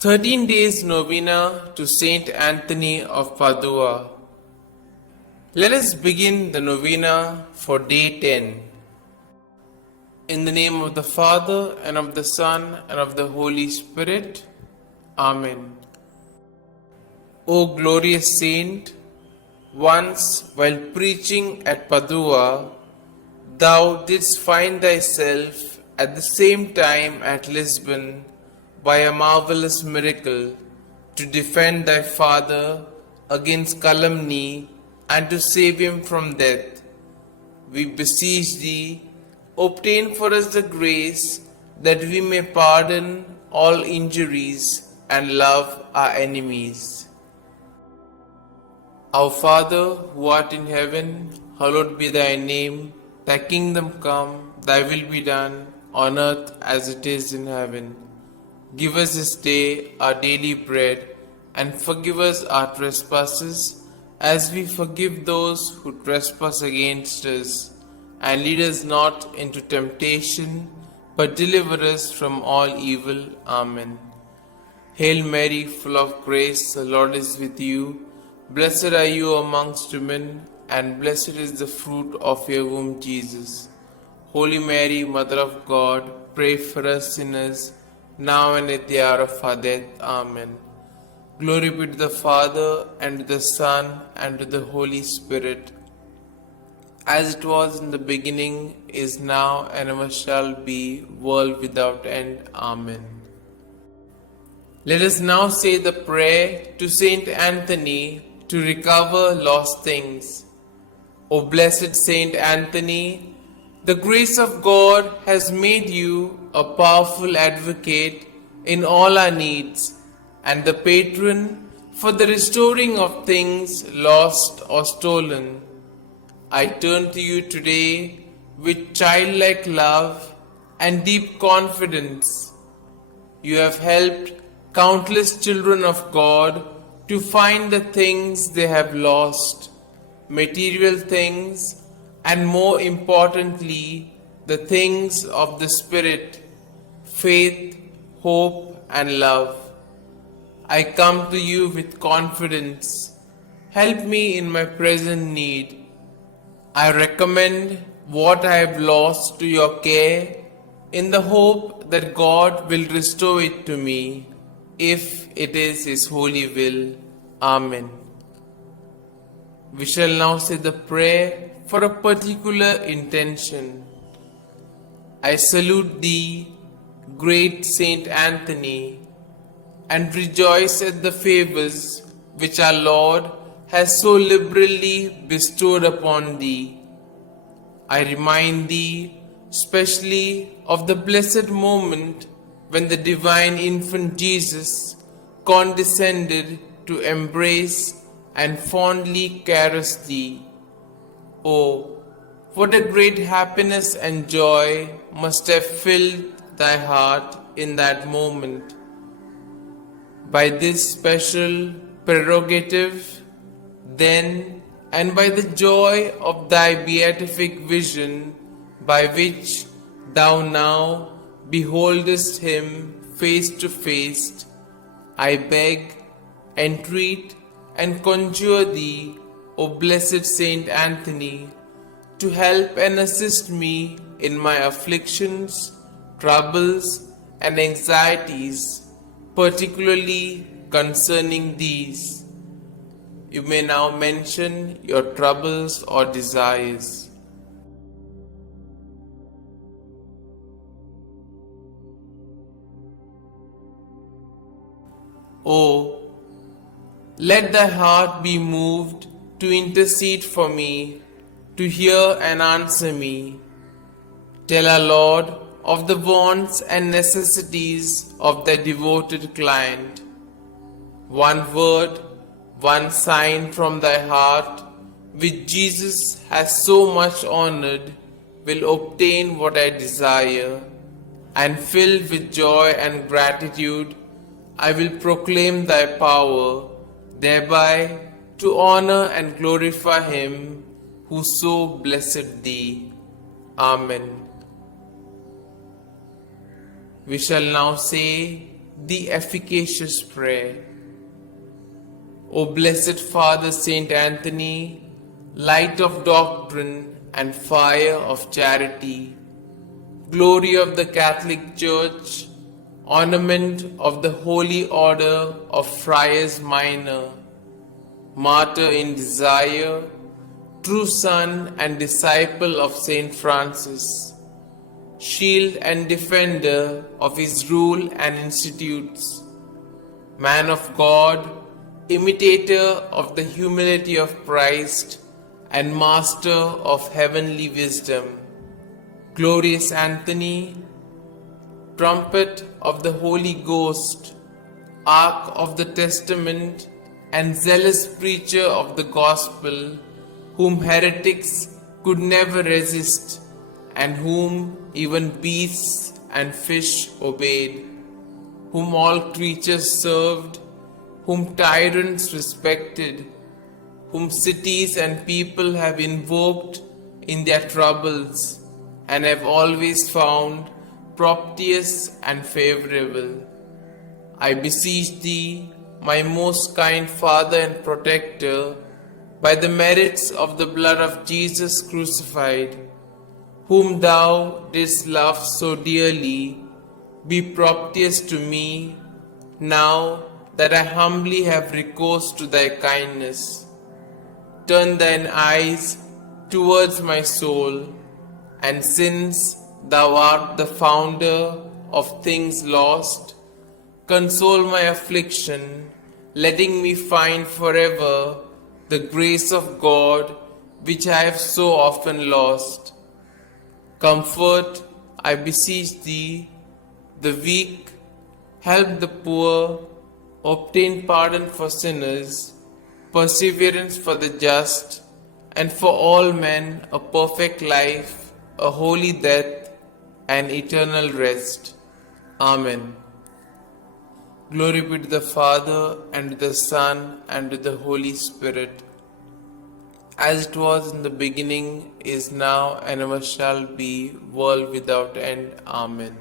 13 days novena to St Anthony of Padua. Let us begin the novena for day 10. In the name of the Father, and of the Son, and of the Holy Spirit. Amen. O glorious saint, once while preaching at Padua, thou didst find thyself at the same time at Lisbon by a marvelous miracle to defend thy father against calumny and to save him from death. We beseech thee, obtain for us the grace that we may pardon all injuries and love our enemies. Our Father, who art in heaven, hallowed be thy name. Thy kingdom come, thy will be done, on earth as it is in heaven. Give us this day our daily bread, and forgive us our trespasses, as we forgive those who trespass against us. And lead us not into temptation, but deliver us from all evil. Amen. Hail Mary, full of grace, the Lord is with you. Blessed are you amongst women, and blessed is the fruit of your womb, Jesus. Holy Mary, Mother of God, pray for us sinners, now and at the hour of our death. Amen. Glory be to the Father, and to the Son, and to the Holy Spirit, as it was in the beginning, is now, and ever shall be, world without end. Amen. Let us now say the prayer to St Anthony to recover lost things. O blessed St Anthony, the grace of God has made you a powerful advocate in all our needs, and the patron for the restoring of things lost or stolen. I turn to you today with childlike love and deep confidence. You have helped countless children of God to find the things they have lost, material things, and more importantly, the things of the Spirit, faith, hope, and love. I come to you with confidence. Help me in my present need. I recommend what I have lost to your care in the hope that God will restore it to me, if it is His holy will. Amen. We shall now say the prayer for a particular intention. I salute thee, great Saint Anthony, and rejoice at the favors which our Lord has so liberally bestowed upon thee. I remind thee specially of the blessed moment when the divine infant Jesus condescended to embrace and fondly caress thee. Oh, what a great happiness and joy must have filled thy heart in that moment. By this special prerogative, then, and by the joy of thy beatific vision, by which thou now beholdest him face to face, I beg, entreat, and conjure thee, O blessed Saint Anthony, to help and assist me in my afflictions, troubles, and anxieties, particularly concerning these. You may now mention your troubles or desires. Oh, let thy heart be moved to intercede for me, to hear and answer me. Tell our Lord of the wants and necessities of thy devoted client. One word, one sign from thy heart, which Jesus has so much honored, will obtain what I desire, and filled with joy and gratitude, I will proclaim thy power, thereby to honor and glorify him who so blessed thee. Amen. We shall now say the efficacious prayer. O blessed Father St Anthony, light of doctrine and fire of charity, glory of the Catholic Church, ornament of the Holy Order of Friars Minor, martyr in desire, true son and disciple of Saint Francis, shield and defender of his rule and institutes, man of God, imitator of the humility of Christ, and master of heavenly wisdom, glorious Anthony, trumpet of the Holy Ghost, ark of the Testament, and zealous preacher of the gospel, whom heretics could never resist, and whom even beasts and fish obeyed, whom all creatures served, whom tyrants respected, whom cities and people have invoked in their troubles, and have always found propitious and favorable. I beseech thee, my most kind Father and Protector, by the merits of the blood of Jesus crucified, whom thou didst love so dearly, be propitious to me, now that I humbly have recourse to thy kindness. Turn thine eyes towards my soul, and since thou art the founder of things lost, console my affliction, letting me find forever the grace of God which I have so often lost. Comfort, I beseech thee, the weak, help the poor, obtain pardon for sinners, perseverance for the just, and for all men a perfect life, a holy death, and eternal rest. Amen. Glory be to the Father, and to the Son, and to the Holy Spirit, as it was in the beginning, is now, and ever shall be, world without end. Amen.